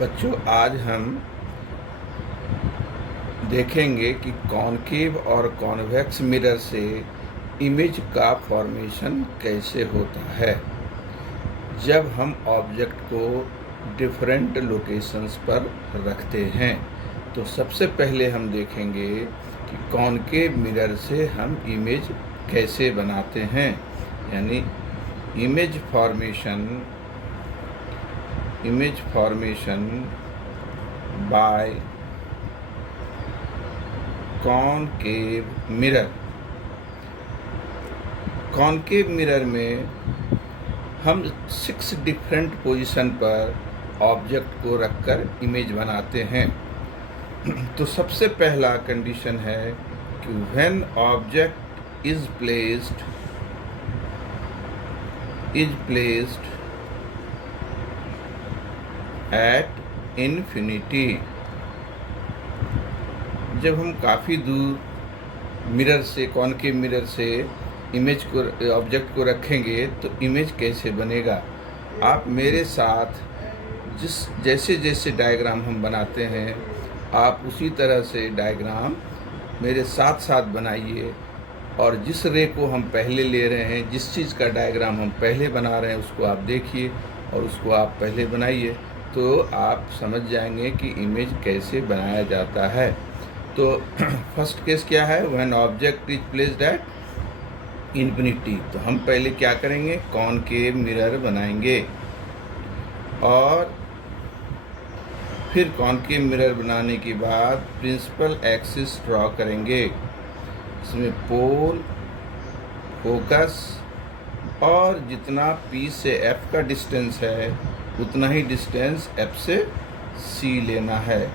बच्चों, आज हम देखेंगे कि कॉनकेव और कॉन्वेक्स मिरर से इमेज का फॉर्मेशन कैसे होता है जब हम ऑब्जेक्ट को डिफरेंट लोकेशंस पर रखते हैं। तो सबसे पहले हम देखेंगे कि कॉनकेव मिरर से हम इमेज कैसे बनाते हैं, यानी image formation by concave mirror. Concave mirror में हम 6 डिफरेंट पोजीशन पर ऑब्जेक्ट को रखकर इमेज बनाते हैं। तो सबसे पहला कंडीशन है कि when object is placed at infinity. जब हम काफ़ी दूर मिरर से, कॉनकेव मिरर से इमेज को, ऑब्जेक्ट को रखेंगे तो इमेज कैसे बनेगा। आप मेरे साथ जैसे जैसे डायग्राम हम बनाते हैं, आप उसी तरह से डायग्राम मेरे साथ साथ बनाइए, और जिस रे को हम पहले ले रहे हैं, जिस चीज़ का डायग्राम हम पहले बना रहे हैं, उसको आप देखिए और उसको आप पहले बनाइए, तो आप समझ जाएंगे कि इमेज कैसे बनाया जाता है। तो फर्स्ट केस क्या है, when object is placed at infinity. तो हम पहले क्या करेंगे, कॉनकेव मिरर बनाएंगे, और फिर कॉनकेव मिरर बनाने के बाद प्रिंसिपल एक्सिस ड्रॉ करेंगे। इसमें पोल, फोकस और जितना P से F का डिस्टेंस है उतना ही डिस्टेंस F से C लेना है।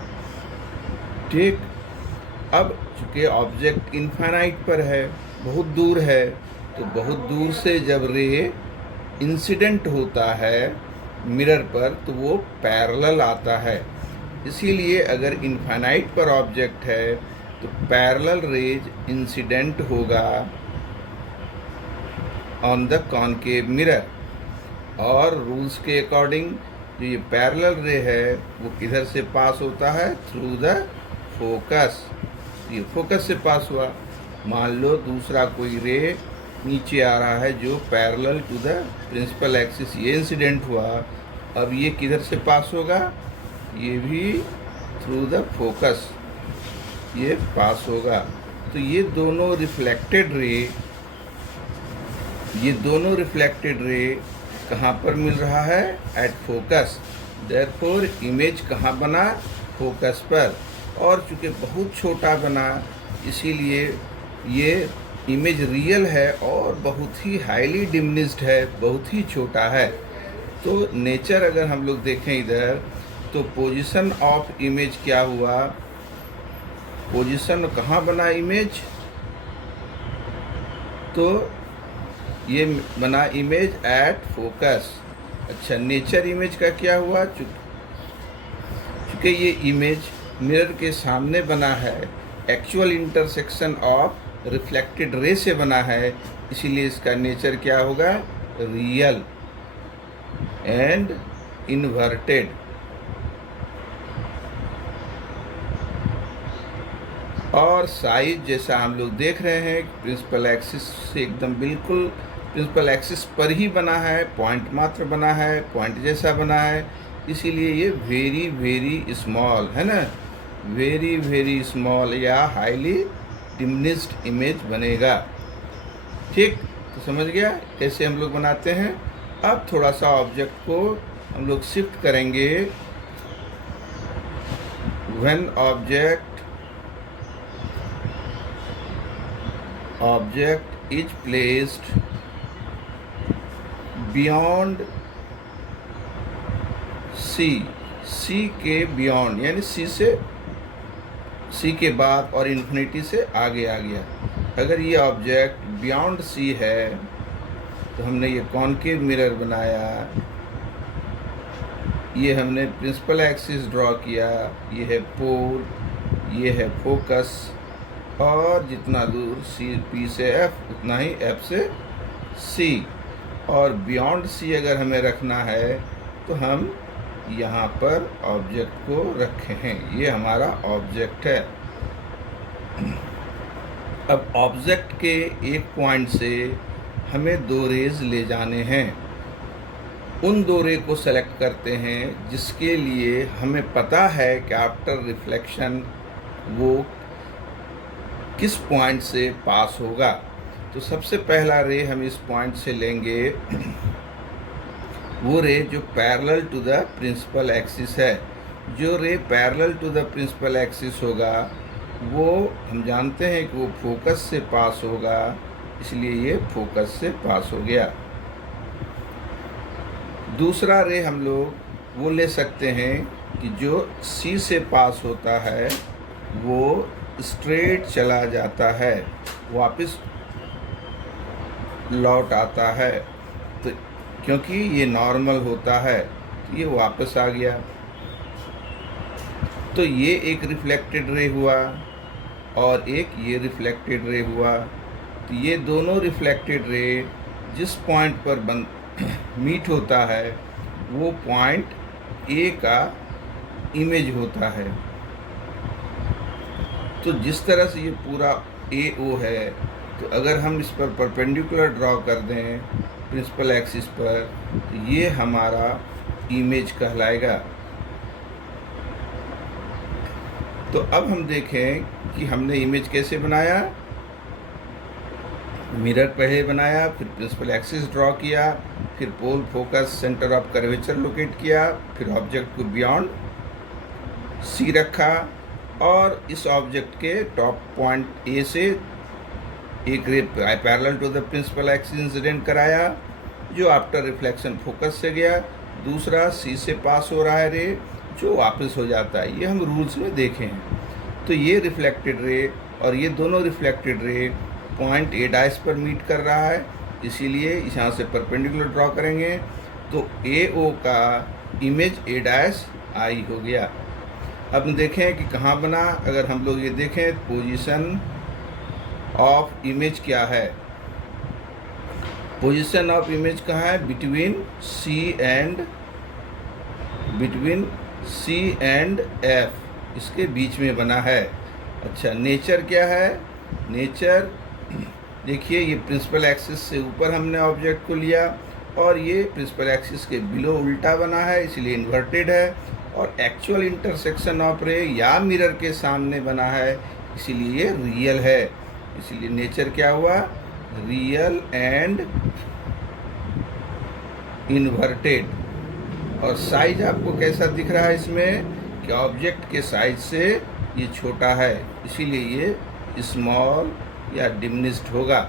ठीक। अब चूँकि ऑब्जेक्ट इनफाइनाइट पर है, बहुत दूर है, तो बहुत दूर से जब रे इंसिडेंट होता है मिरर पर तो वो पैरेलल आता है। इसीलिए अगर इनफाइनाइट पर ऑब्जेक्ट है तो पैरेलल रेज इंसिडेंट होगा ऑन द कॉनकेव मिरर, और रूल्स के अकॉर्डिंग जो ये पैरेलल रे है वो किधर से पास होता है, थ्रू द फोकस। ये फोकस से पास हुआ। मान लो दूसरा कोई रे नीचे आ रहा है जो parallel to the principal axis, ये इंसिडेंट हुआ। अब ये किधर से पास होगा, ये भी थ्रू द फोकस ये पास होगा। तो ये दोनों रिफ्लेक्टेड रे कहाँ पर मिल रहा है, एट फोकस। देयरफॉर इमेज कहाँ बना, फोकस पर। और चूँकि बहुत छोटा बना, इसीलिए ये इमेज रियल है और बहुत ही हाईली डिमिनिश्ड है, बहुत ही छोटा है। तो नेचर अगर हम लोग देखें इधर, तो पोजीशन ऑफ इमेज क्या हुआ, पोजीशन कहाँ बना इमेज, तो ये बना इमेज एट फोकस। अच्छा, नेचर इमेज का क्या हुआ, चूँकि ये इमेज मिरर के सामने बना है, actual intersection of reflected ray से बना है, इसीलिए इसका नेचर क्या होगा, रियल एंड इन्वर्टेड। और साइज जैसा हम लोग देख रहे हैं, प्रिंसिपल एक्सिस से एकदम बिल्कुल प्रिंसिपल एक्सिस पर ही बना है, पॉइंट मात्र बना है, पॉइंट जैसा बना है, इसीलिए ये वेरी वेरी स्मॉल है ना, वेरी वेरी स्मॉल या हाईली डिमिनिश्ड इमेज बनेगा। ठीक, तो समझ गया कैसे हम लोग बनाते हैं। अब थोड़ा सा ऑब्जेक्ट को हम लोग शिफ्ट करेंगे। When object is placed beyond C के बियॉन्ड, यानी C के बाद और इन्फिनिटी से आगे आ गया। अगर ये ऑब्जेक्ट बियॉन्ड C है तो हमने ये कॉनकेव मिरर बनाया, ये हमने प्रिंसिपल एक्सिस ड्रॉ किया, ये है पोल, ये है फोकस, और जितना दूर P से F उतना ही F से C। और बियॉन्ड C अगर हमें रखना है तो हम यहाँ पर ऑब्जेक्ट को रखे हैं। ये हमारा ऑब्जेक्ट है। अब ऑब्जेक्ट के एक पॉइंट से हमें दो रेज ले जाने हैं। उन दो रे को सेलेक्ट करते हैं जिसके लिए हमें पता है कि आफ्टर रिफ्लेक्शन वो किस पॉइंट से पास होगा। तो सबसे पहला रे हम इस पॉइंट से लेंगे, वो रे जो parallel to the principal axis है। जो ray parallel to the principal axis होगा वो हम जानते हैं कि वो फोकस से पास होगा, इसलिए ये फोकस से पास हो गया। दूसरा रे हम लोग वो ले सकते हैं कि जो सी से पास होता है वो स्ट्रेट चला जाता है, वापस लौट आता है। तो क्योंकि ये नॉर्मल होता है ये वापस आ गया। तो ये एक रिफ्लेक्टेड रे हुआ और एक ये रिफ्लेक्टेड रे हुआ। तो ये दोनों रिफ्लेक्टेड रे जिस पॉइंट पर मीट होता है वो पॉइंट ए का इमेज होता है। तो जिस तरह से ये पूरा ए ओ है, तो अगर हम इस पर परपेंडिकुलर ड्रॉ कर दें प्रिंसिपल एक्सिस पर, तो ये हमारा इमेज कहलाएगा। तो अब हम देखें कि हमने इमेज कैसे बनाया। मिरर पहले बनाया, फिर प्रिंसिपल एक्सिस ड्रॉ किया, फिर pole focus centre of curvature locate किया, फिर ऑब्जेक्ट को बियॉन्ड सी रखा और इस ऑब्जेक्ट के टॉप पॉइंट ए से एक ray parallel to the principal axis incident कराया जो आफ्टर रिफ्लेक्शन फोकस से गया। दूसरा सी से पास हो रहा है रे जो वापस हो जाता है। ये हम रूल्स में देखे हैं। तो ये रिफ्लेक्टेड रे और ये दोनों reflected ray point A dash पर मीट कर रहा है, इसीलिए यहाँ से परपेंडिकुलर ड्रॉ करेंगे तो ए ओ का इमेज ए डैश आई हो गया। अब देखें कि कहाँ बना। अगर हम लोग ये देखें पोजीशन ऑफ इमेज क्या है। पोजीशन ऑफ इमेज कहाँ है? बिटवीन सी एंड एफ, इसके बीच में बना है। अच्छा, नेचर क्या है? नेचर देखिए, ये प्रिंसिपल एक्सिस से ऊपर हमने ऑब्जेक्ट को लिया और ये प्रिंसिपल एक्सिस के बिलो उल्टा बना है, इसलिए इन्वर्टेड है। और एक्चुअल इंटरसेक्शन ऑफ रे या मिरर के सामने बना है, इसीलिए रियल है। इसलिए नेचर क्या हुआ? Real and inverted. और साइज आपको कैसा दिख रहा है इसमें कि ऑब्जेक्ट के साइज से ये छोटा है, इसीलिए ये स्मॉल या डिमिनिश्ड होगा।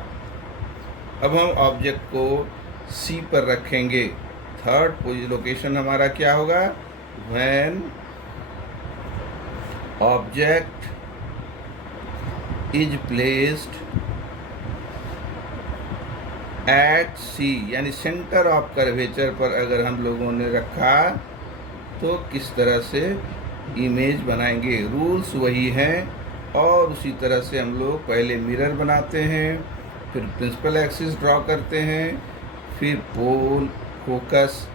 अब हम ऑब्जेक्ट को सी पर रखेंगे। थर्ड लोकेशन हमारा क्या होगा? When object is placed at C, यानी सेंटर ऑफ कर्वेचर पर अगर हम लोगों ने रखा तो किस तरह से इमेज बनाएंगे। रूल्स वही हैं और उसी तरह से हम लोग पहले मिरर बनाते हैं, फिर प्रिंसिपल एक्सिस ड्रॉ करते हैं, फिर पोल फोकस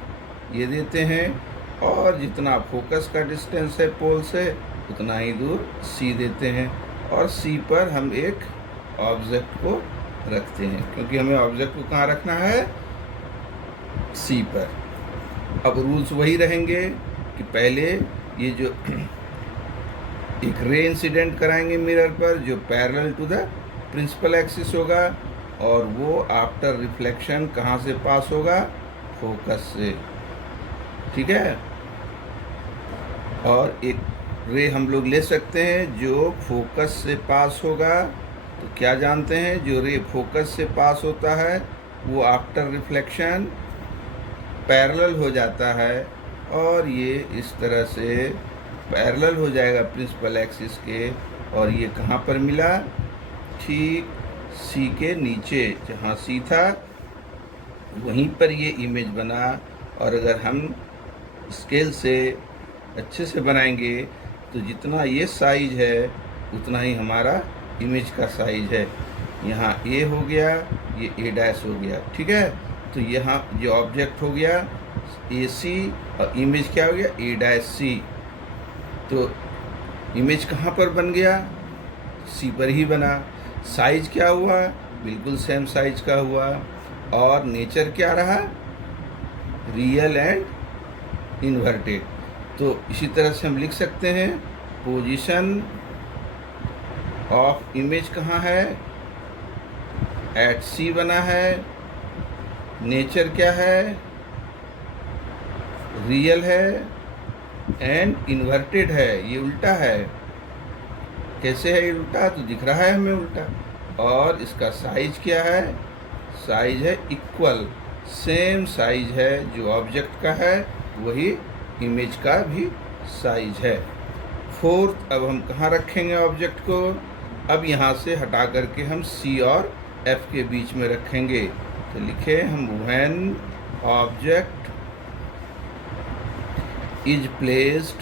ये देते हैं और जितना फोकस का डिस्टेंस है पोल से उतना ही दूर सी देते हैं और सी पर हम एक ऑब्जेक्ट को रखते हैं, क्योंकि हमें ऑब्जेक्ट को कहाँ रखना है? सी पर। अब रूल्स वही रहेंगे कि पहले ये जो एक रे इंसिडेंट कराएंगे मिरर पर जो parallel to the principal axis होगा और वो आफ्टर रिफ्लेक्शन कहाँ से पास होगा? फोकस से। ठीक है। और एक रे हम लोग ले सकते हैं जो फोकस से पास होगा। तो क्या जानते हैं? जो रे फोकस से पास होता है वो आफ्टर रिफ्लेक्शन पैरेलल हो जाता है और ये इस तरह से पैरेलल हो जाएगा प्रिंसिपल एक्सिस के। और ये कहाँ पर मिला? ठीक सी के नीचे, जहाँ सी था वहीं पर ये इमेज बना। और अगर हम स्केल से अच्छे से बनाएंगे तो जितना ये साइज है उतना ही हमारा इमेज का साइज है। यहाँ ए हो गया, ये ए डैश हो गया। ठीक है। तो यहाँ ये ऑब्जेक्ट हो गया, AC और इमेज क्या हो गया A'C। तो इमेज कहाँ पर बन गया, C पर ही बना। साइज क्या हुआ, बिल्कुल सेम साइज का हुआ। और नेचर क्या रहा, रियल एंड इन्वर्टेड। तो इसी तरह से हम लिख सकते हैं पोजीशन ऑफ इमेज कहाँ है, एट C बना है। नेचर क्या है, रियल है एंड इन्वर्टेड है, ये उल्टा है। कैसे है ये उल्टा, तो दिख रहा है हमें उल्टा। और इसका साइज क्या है, साइज है इक्वल, सेम साइज है जो ऑब्जेक्ट का है वही इमेज का भी साइज है। फोर्थ, अब हम कहाँ रखेंगे ऑब्जेक्ट को, अब यहाँ से हटा करके हम C और F के बीच में रखेंगे। तो लिखें हम when object is placed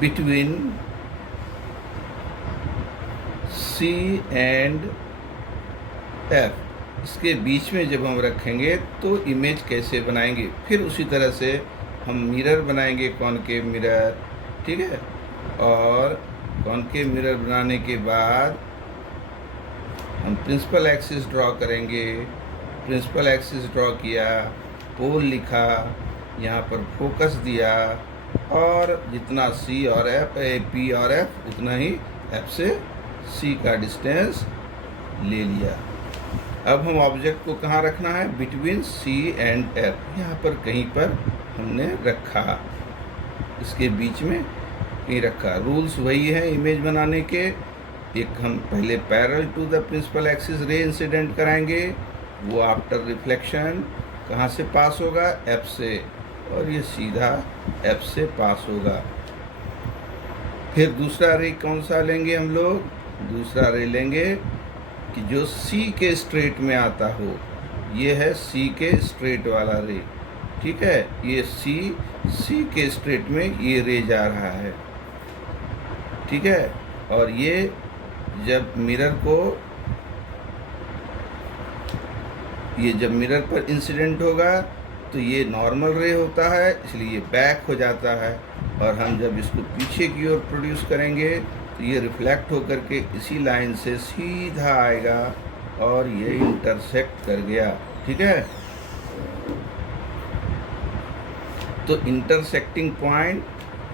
between C and F, इसके बीच में जब हम रखेंगे तो इमेज कैसे बनाएंगे। फिर उसी तरह से हम मिरर बनाएंगे, कॉनकेव मिरर, ठीक है। और कॉनकेव मिरर बनाने के बाद हम प्रिंसिपल एक्सिस ड्रॉ करेंगे। प्रिंसिपल एक्सिस ड्रॉ किया, पोल लिखा, यहाँ पर फोकस दिया, और जितना C और F, P और F उतना ही F से C का डिस्टेंस ले लिया। अब हम ऑब्जेक्ट को कहाँ रखना है, बिटवीन C एंड F, यहाँ पर कहीं पर हमने रखा, इसके बीच में कहीं रखा। रूल्स वही है इमेज बनाने के। एक हम पहले parallel to the principal axis ray incident कराएंगे, वो आफ्टर रिफ्लेक्शन कहाँ से पास होगा, F से, और ये सीधा F से पास होगा। फिर दूसरा रे कौन सा लेंगे हम लोग, दूसरा रे लेंगे कि जो C के स्ट्रेट में आता हो, ये है C के स्ट्रेट वाला रे, ठीक है। ये C के स्ट्रेट में ये रे जा रहा है, ठीक है। और ये जब मिरर पर इंसिडेंट होगा तो ये नॉर्मल रे होता है, इसलिए ये बैक हो जाता है। और हम जब इसको पीछे की ओर प्रोड्यूस करेंगे तो ये रिफ्लेक्ट होकर के इसी लाइन से सीधा आएगा और ये इंटरसेक्ट कर गया, ठीक है। तो इंटरसेक्टिंग पॉइंट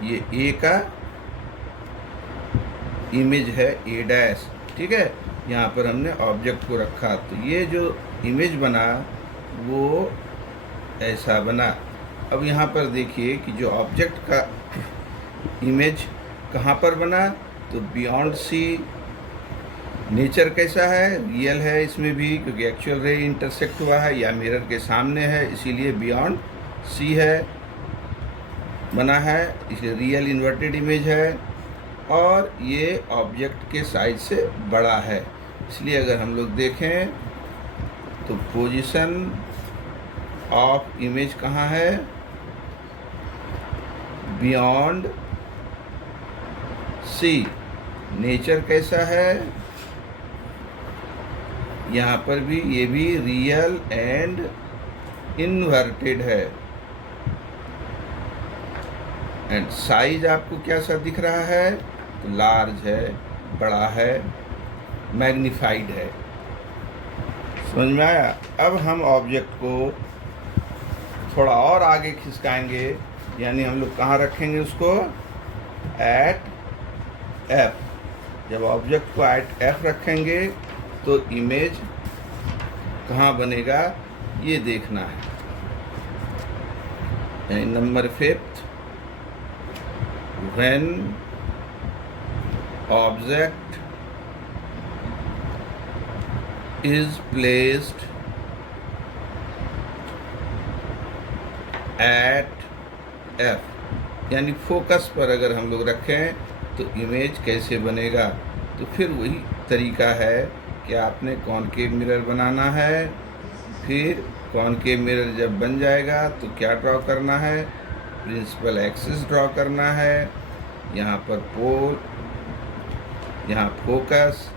ये A का इमेज है A', ठीक है। यहाँ पर हमने ऑब्जेक्ट को रखा, तो ये जो इमेज बना वो ऐसा बना। अब यहाँ पर देखिए कि जो ऑब्जेक्ट का इमेज कहाँ पर बना, तो बियॉन्ड C। नेचर कैसा है, रियल है इसमें भी, क्योंकि एक्चुअल रे इंटरसेक्ट हुआ है या मिरर के सामने है, इसीलिए बियॉन्ड C है, बना है, इसलिए रियल इन्वर्टेड इमेज है। और ये ऑब्जेक्ट के साइज से बड़ा है, इसलिए अगर हम लोग देखें तो पोजीशन ऑफ इमेज कहाँ है, बियॉन्ड C। नेचर कैसा है, यहाँ पर भी ये भी रियल एंड इन्वर्टेड है। एंड साइज आपको क्या सा दिख रहा है, तो लार्ज है, बड़ा है, मैग्नीफाइड है। समझ में आया। अब हम ऑब्जेक्ट को थोड़ा और आगे खिसकाएंगे, यानी हम लोग कहाँ रखेंगे उसको, एट F। जब ऑब्जेक्ट को एट F रखेंगे तो इमेज कहाँ बनेगा ये देखना है। यानी number 5, when object is placed at F, यानी फोकस पर अगर हम लोग रखें तो इमेज कैसे बनेगा। तो फिर वही तरीका है कि आपने कॉनकेव मिरर बनाना है। फिर कॉनकेव मिरर जब बन जाएगा तो क्या ड्रॉ करना है, प्रिंसिपल एक्सिस ड्रॉ करना है, यहाँ पर पोल, यहाँ फोकस,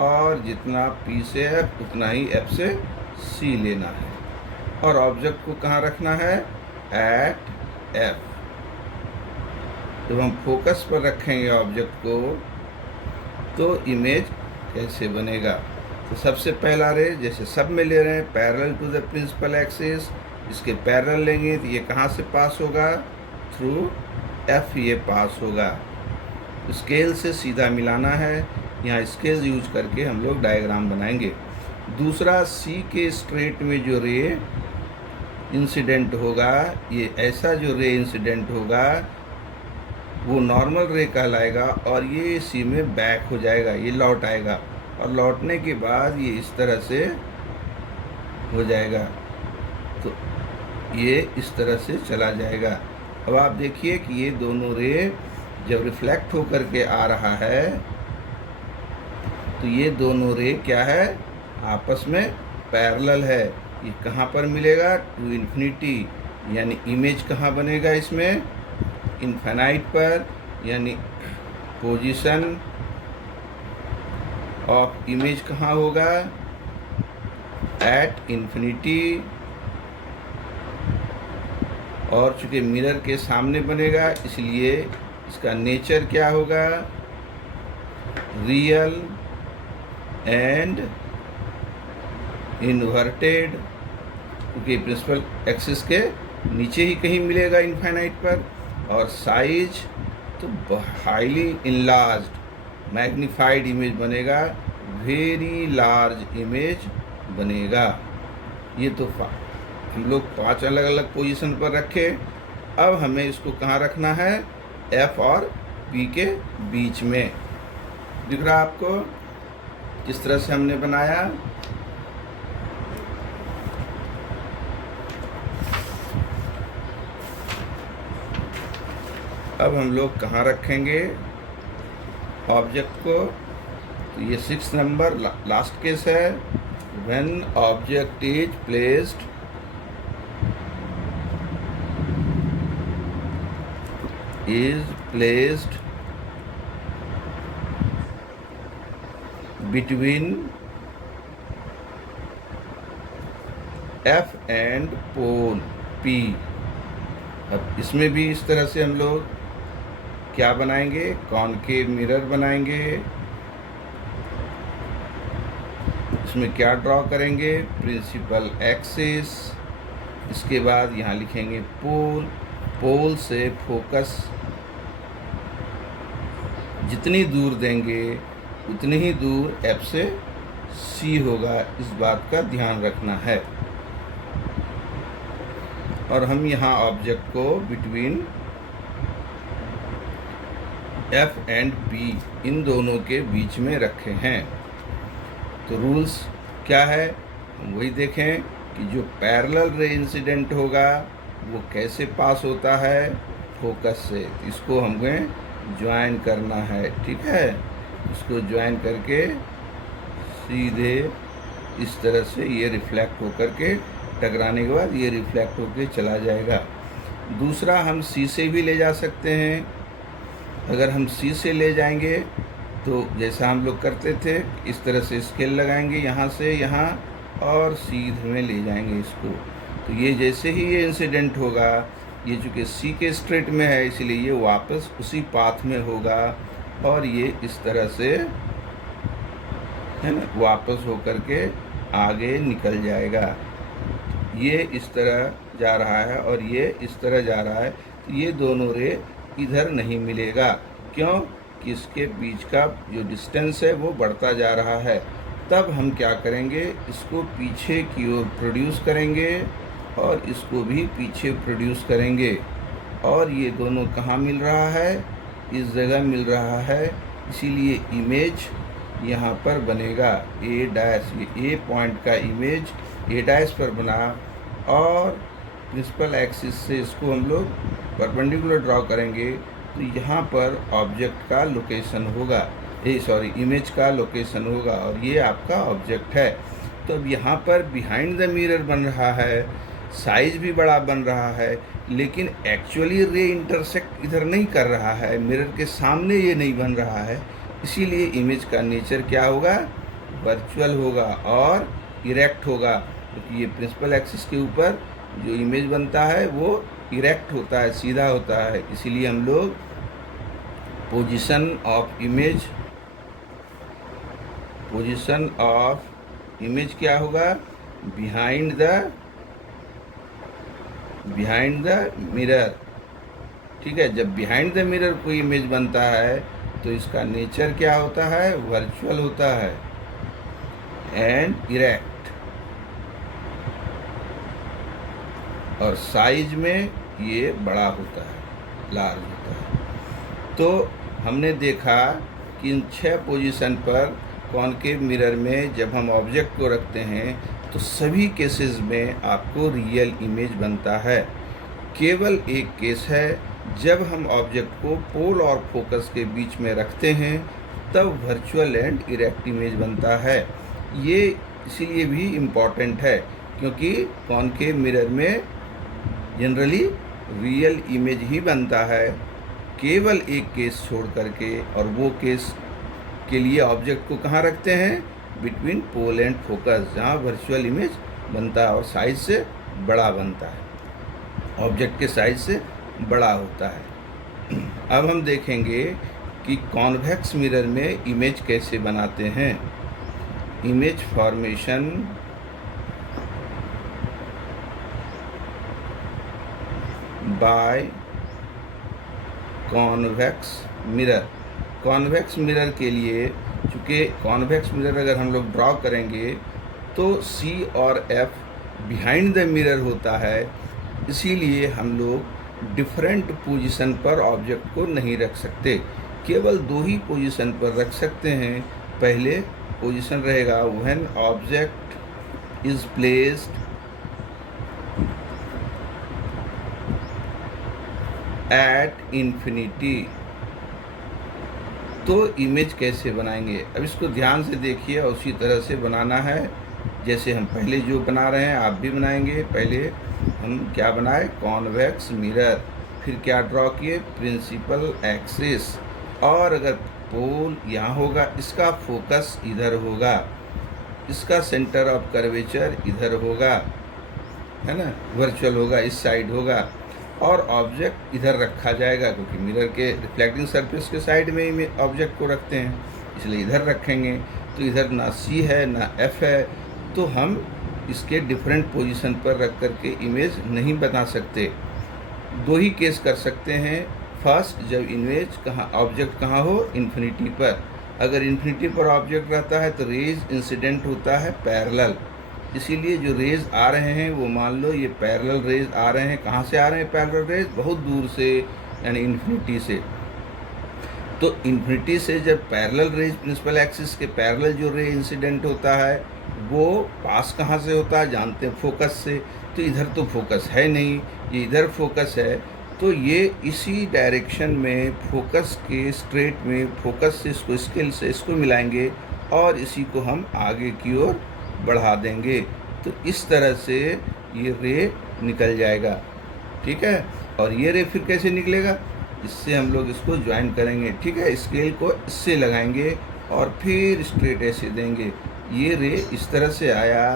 और जितना P से F उतना ही F से C लेना है। और ऑब्जेक्ट को कहाँ रखना है, एट एफ। जब हम फोकस पर रखेंगे ऑब्जेक्ट को तो इमेज कैसे बनेगा। तो सबसे पहला रे जैसे सब में ले रहे हैं parallel to the principal axis, इसके पैरेलल लेंगे तो ये कहाँ से पास होगा, थ्रू एफ ये पास होगा। स्केल से सीधा मिलाना है, यहाँ स्केल यूज करके हम लोग डायग्राम बनाएंगे। दूसरा सी के स्ट्रेट में जो रे इंसिडेंट होगा, ये ऐसा जो रे इंसिडेंट होगा वो नॉर्मल रे कहलाएगा और ये सी में बैक हो जाएगा, ये लौट आएगा और लौटने के बाद ये इस तरह से हो जाएगा, तो ये इस तरह से चला जाएगा। अब आप देखिए कि ये दोनों रे जब रिफ्लेक्ट होकर के आ रहा है तो ये दोनों रे क्या है, आपस में पैरेलल है। ये कहाँ पर मिलेगा, टू इन्फिनिटी, यानी इमेज कहाँ बनेगा इसमें, इनफाइनाइट पर, यानी पोजीशन ऑफ इमेज कहाँ होगा, एट इन्फिनिटी। और चूंकि मिरर के सामने बनेगा इसलिए इसका नेचर क्या होगा, रियल एंड इन्वर्टेड, क्योंकि प्रिंसिपल एक्सिस के नीचे ही कहीं मिलेगा इनफाइनाइट पर। और साइज तो हाईली इनलार्ज्ड मैग्नीफाइड इमेज बनेगा, वेरी लार्ज इमेज बनेगा। ये तो हम लोग 5 अलग अलग पोजीशन पर रखे। अब हमें इसको कहाँ रखना है, एफ और पी के बीच में। दिख रहा आपको किस तरह से हमने बनाया। अब हम लोग कहाँ रखेंगे ऑब्जेक्ट को, तो ये 6 नंबर लास्ट केस है। When object is placed between F and pole P। अब इसमें भी इस तरह से हम लोग क्या बनाएंगे, कॉनकेव मिरर बनाएंगे। इसमें क्या ड्रॉ करेंगे, प्रिंसिपल एक्सिस, इसके बाद यहाँ लिखेंगे पोल। पोल से फोकस जितनी दूर देंगे उतनी ही दूर एफ से सी होगा, इस बात का ध्यान रखना है। और हम यहाँ ऑब्जेक्ट को between F and be in दोनों के बीच में रखे हैं। तो रूल्स क्या है, हम वही देखें कि जो पैरेलल रे इंसिडेंट होगा वो कैसे पास होता है, फोकस से। इसको हमें ज्वाइन करना है, ठीक है। इसको ज्वाइन करके सीधे इस तरह से ये रिफ्लेक्ट होकर के टकराने के बाद ये रिफ्लेक्ट होकर चला जाएगा। दूसरा हम सी से भी ले जा सकते हैं। अगर हम सी से ले जाएंगे तो जैसा हम लोग करते थे इस तरह से स्केल लगाएंगे यहाँ से यहाँ और सीधे में ले जाएंगे इसको। तो ये जैसे ही ये इंसिडेंट होगा, ये चूँकि सी के स्ट्रेट में है इसलिए ये वापस उसी पाथ में होगा और ये इस तरह से है ना वापस होकर के आगे निकल जाएगा। ये इस तरह जा रहा है और ये इस तरह जा रहा है, तो ये दोनों रे इधर नहीं मिलेगा। क्यों कि इसके बीच का जो डिस्टेंस है वो बढ़ता जा रहा है। तब हम क्या करेंगे, इसको पीछे की ओर प्रोड्यूस करेंगे और इसको भी पीछे प्रोड्यूस करेंगे। और ये दोनों कहाँ मिल रहा है, इस जगह मिल रहा है, इसीलिए इमेज यहाँ पर बनेगा ए डैश। ये ए पॉइंट का इमेज ए डैश पर बना और प्रिंसिपल एक्सिस से इसको हम लोग परपेंडिकुलर ड्रॉ करेंगे तो यहाँ पर ऑब्जेक्ट का लोकेशन होगा, इमेज का लोकेशन होगा और ये आपका ऑब्जेक्ट है। तो अब यहाँ पर बिहाइंड द मिरर बन रहा है, साइज भी बड़ा बन रहा है, लेकिन एक्चुअली रे इंटरसेक्ट इधर नहीं कर रहा है, मिरर के सामने ये नहीं बन रहा है। इसीलिए इमेज का नेचर क्या होगा, वर्चुअल होगा और इरेक्ट होगा। क्योंकि ये प्रिंसिपल एक्सिस के ऊपर जो इमेज बनता है वो इरेक्ट होता है, सीधा होता है। इसीलिए हम लोग पोजीशन ऑफ इमेज क्या होगा, बिहाइंड द मिरर। ठीक है, जब बिहाइंड द मिरर कोई इमेज बनता है तो इसका नेचर क्या होता है, वर्चुअल होता है एंड इरेक्ट, और साइज में ये बड़ा होता है, लार्ज होता है। तो हमने देखा कि इन 6 पोजीशन पर कॉनकेव मिरर में जब हम ऑब्जेक्ट को रखते हैं तो सभी केसेस में आपको रियल इमेज बनता है। केवल एक केस है, जब हम ऑब्जेक्ट को पोल और फोकस के बीच में रखते हैं तब वर्चुअल एंड इरेक्ट इमेज बनता है। ये इसीलिए भी इम्पॉर्टेंट है क्योंकि कॉनकेव मिरर में जनरली रियल इमेज ही बनता है, केवल एक केस छोड़ करके, और वो केस के लिए ऑब्जेक्ट को कहाँ रखते हैं, बिटवीन पोल एंड फोकस, जहाँ वर्चुअल इमेज बनता है और साइज से बड़ा बनता है, ऑब्जेक्ट के साइज से बड़ा होता है। अब हम देखेंगे कि कॉन्वेक्स मिरर में इमेज कैसे बनाते हैं। Image formation by convex mirror. Convex mirror के लिए, चूँकि कॉन्वेक्स मिरर अगर हम लोग ड्रॉ करेंगे तो C और F बिहाइंड द मिरर होता है, इसीलिए हम लोग डिफरेंट पोजीशन पर ऑब्जेक्ट को नहीं रख सकते, केवल 2 ही पोजीशन पर रख सकते हैं। पहले पोजीशन रहेगा when object is placed at infinity. तो इमेज कैसे बनाएंगे, अब इसको ध्यान से देखिए और उसी तरह से बनाना है जैसे हम पहले जो बना रहे हैं आप भी बनाएंगे। पहले हम क्या बनाए, कॉन्वेक्स मिरर, फिर क्या ड्रॉ किए, प्रिंसिपल एक्सिस, और अगर पोल यहाँ होगा, इसका फोकस इधर होगा, इसका सेंटर ऑफ कर्वेचर इधर होगा, है ना, वर्चुअल होगा, इस साइड होगा, और ऑब्जेक्ट इधर रखा जाएगा क्योंकि मिरर के रिफ्लेक्टिंग सरफेस के साइड में ही ऑब्जेक्ट को रखते हैं, इसलिए इधर रखेंगे। तो इधर ना C है ना F है, तो हम इसके डिफरेंट पोजीशन पर रख करके इमेज नहीं बना सकते। 2 ही केस कर सकते हैं। फर्स्ट, जब इमेज ऑब्जेक्ट कहाँ हो, इन्फिनिटी पर। अगर इन्फिनिटी पर ऑब्जेक्ट रहता है तो रेज इंसिडेंट होता है पैरेलल, इसीलिए जो रेज आ रहे हैं वो मान लो ये पैरेलल रेज आ रहे हैं। कहाँ से आ रहे हैं पैरेलल रेज, बहुत दूर से, यानी इन्फिनिटी से। तो इन्फिनिटी से जब पैरेलल रेज प्रिंसिपल एक्सिस के पैरेलल जो रे इंसिडेंट होता है वो पास कहाँ से होता है, जानते हैं, फोकस से। तो इधर तो फोकस है नहीं, ये इधर फोकस है, तो ये इसी डायरेक्शन में फोकस के स्ट्रेट में, फोकस से इसको स्केल से इसको मिलाएंगे और इसी को हम आगे की ओर बढ़ा देंगे। तो इस तरह से ये रे निकल जाएगा, ठीक है। और ये रे फिर कैसे निकलेगा, इससे हम लोग इसको ज्वाइन करेंगे, ठीक है। स्केल को इससे लगाएंगे और फिर स्ट्रेट ऐसे देंगे। ये रे इस तरह से आया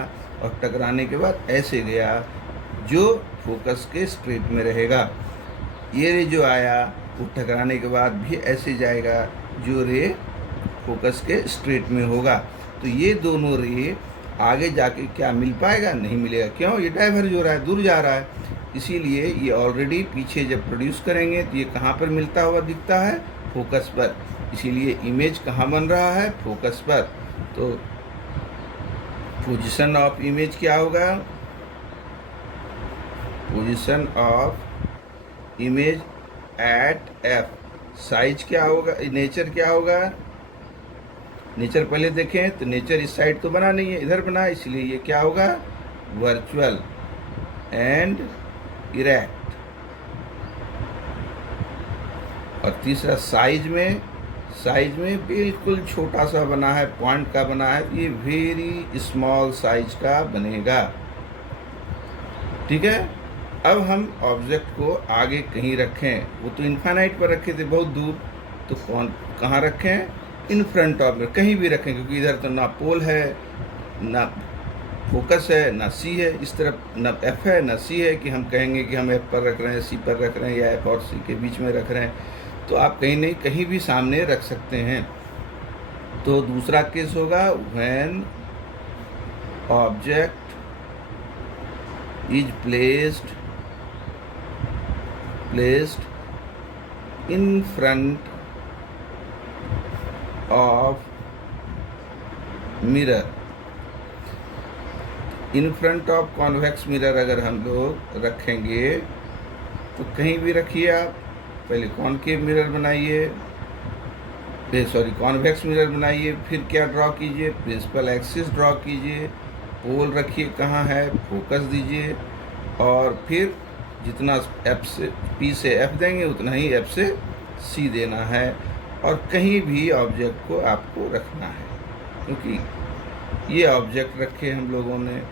और टकराने के बाद ऐसे गया, जो फोकस के स्ट्रेट में रहेगा। ये रे जो आया वो टकराने के बाद भी ऐसे जाएगा, जो रे फोकस के स्ट्रेट में होगा। तो ये दोनों रे आगे जाके क्या मिल पाएगा, नहीं मिलेगा। क्यों, ये डाइवर्ज हो रहा है, दूर जा रहा है। इसीलिए ये ऑलरेडी पीछे जब प्रोड्यूस करेंगे तो ये कहाँ पर मिलता हुआ दिखता है, फोकस पर। इसीलिए इमेज कहाँ बन रहा है, फोकस पर। तो पोजीशन ऑफ इमेज क्या होगा, position of image at F। Size क्या होगा, नेचर क्या होगा, नेचर पहले देखें तो नेचर इस साइड तो बना नहीं है, इधर बना, इसलिए ये क्या होगा, वर्चुअल एंड इरेक्ट। और तीसरा साइज में बिल्कुल छोटा सा बना है, पॉइंट का बना है, ये वेरी स्मॉल साइज का बनेगा, ठीक है। अब हम ऑब्जेक्ट को आगे कहीं रखें, वो तो इनफाइनाइट पर रखे थे बहुत दूर, तो कहाँ रखें, इन फ्रंट ऑफ में कहीं भी रखें, क्योंकि इधर तो ना पोल है ना फोकस है ना सी है, इस तरफ ना एफ है ना सी है कि हम कहेंगे कि हम एफ पर रख रहे हैं, सी पर रख रहे हैं या एफ और सी के बीच में रख रहे हैं। तो आप कहीं नहीं कहीं भी सामने रख सकते हैं। तो दूसरा केस होगा when object is placed in front of mirror. In front of convex mirror अगर हम लोग रखेंगे तो कहीं भी रखिए आप, पहले कॉनकेव मिरर बनाइए, कॉन्वेक्स मिरर बनाइए, फिर क्या ड्रॉ कीजिए, प्रिंसिपल एक्सिस ड्रॉ कीजिए, पोल रखिए कहाँ है, फोकस दीजिए, और फिर जितना एफ से पी से एफ देंगे उतना ही एफ से सी देना है, और कहीं भी ऑब्जेक्ट को आपको रखना है, क्योंकि ये ऑब्जेक्ट रखे हम लोगों ने।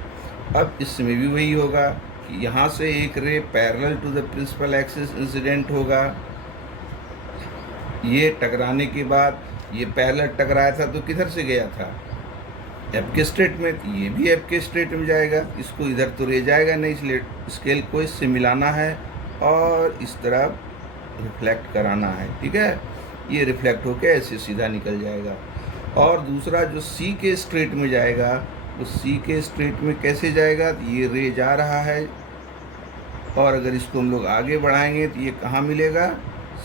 अब इसमें भी वही होगा कि यहाँ से एक ray parallel to the principal axis incident होगा। ये टकराने के बाद ये पैरेलल टकराया था तो किधर से गया था, एफ के स्ट्रेट में, तो ये भी एफ के स्ट्रेट में जाएगा। इसको इधर तो ले जाएगा नहीं, इसलिए स्केल को इससे मिलाना है और इस तरह रिफ्लेक्ट कराना है। ठीक है, ये रिफ्लेक्ट होकर ऐसे सीधा निकल जाएगा। और दूसरा जो सी के स्ट्रेट में जाएगा, वो सी के स्ट्रेट में कैसे जाएगा, तो ये रे जा रहा है, और अगर इसको हम लोग आगे बढ़ाएंगे तो ये कहाँ मिलेगा,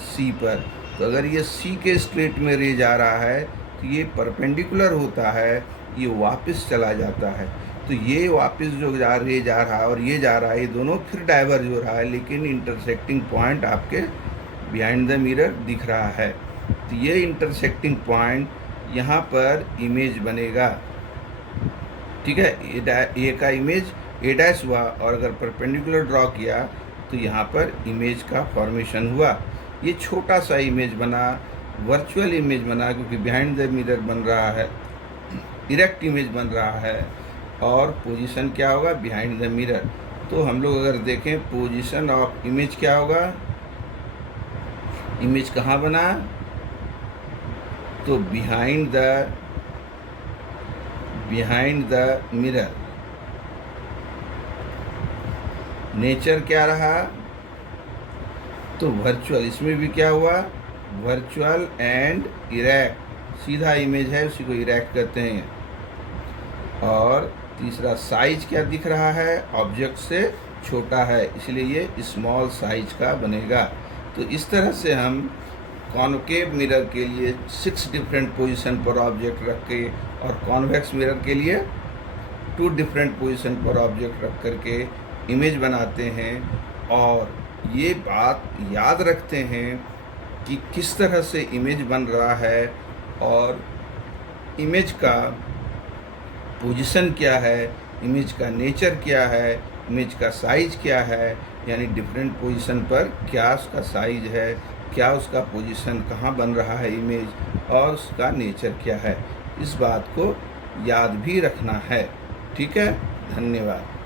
सी पर। तो अगर ये सी के स्ट्रेट में रे जा रहा है तो ये परपेंडिकुलर होता है, ये वापस चला जाता है। तो ये वापस जो रे जा रहा है और ये जा रहा है, ये दोनों फिर डाइवर्ज हो रहा है, लेकिन इंटरसेक्टिंग पॉइंट आपके बिहाइंड द मिरर दिख रहा है। तो ये इंटरसेक्टिंग पॉइंट यहाँ पर इमेज बनेगा। ठीक है, ए का इमेज ए डैश हुआ, और अगर परपेंडिकुलर ड्रॉ किया तो यहाँ पर इमेज का फॉर्मेशन हुआ। ये छोटा सा इमेज बना, वर्चुअल इमेज बना, क्योंकि बिहाइंड द मिरर बन रहा है, डायरेक्ट इमेज बन रहा है, और पोजीशन क्या होगा, बिहाइंड द मिरर। तो हम लोग अगर देखें पोजीशन ऑफ इमेज क्या होगा, इमेज कहाँ बना, तो बिहाइंड द मिरर। नेचर क्या रहा, तो वर्चुअल, इसमें भी क्या हुआ, वर्चुअल एंड इरेक्ट, सीधा इमेज है उसी को इरेक्ट कहते हैं। और तीसरा साइज क्या दिख रहा है, ऑब्जेक्ट से छोटा है, इसलिए ये स्मॉल साइज का बनेगा। तो इस तरह से हम कॉनकेव मिरर के लिए 6 डिफरेंट पोजीशन पर ऑब्जेक्ट रख के, और कॉन्वेक्स मिरर के लिए 2 डिफरेंट पोजीशन पर ऑब्जेक्ट रख करके इमेज बनाते हैं। और ये बात याद रखते हैं कि किस तरह से इमेज बन रहा है, और इमेज का पोजीशन क्या है, इमेज का नेचर क्या है, इमेज का साइज क्या है, यानी डिफरेंट पोजीशन पर क्या उसका साइज है, क्या उसका पोजीशन कहाँ बन रहा है इमेज, और उसका नेचर क्या है, इस बात को याद भी रखना है। ठीक है, धन्यवाद।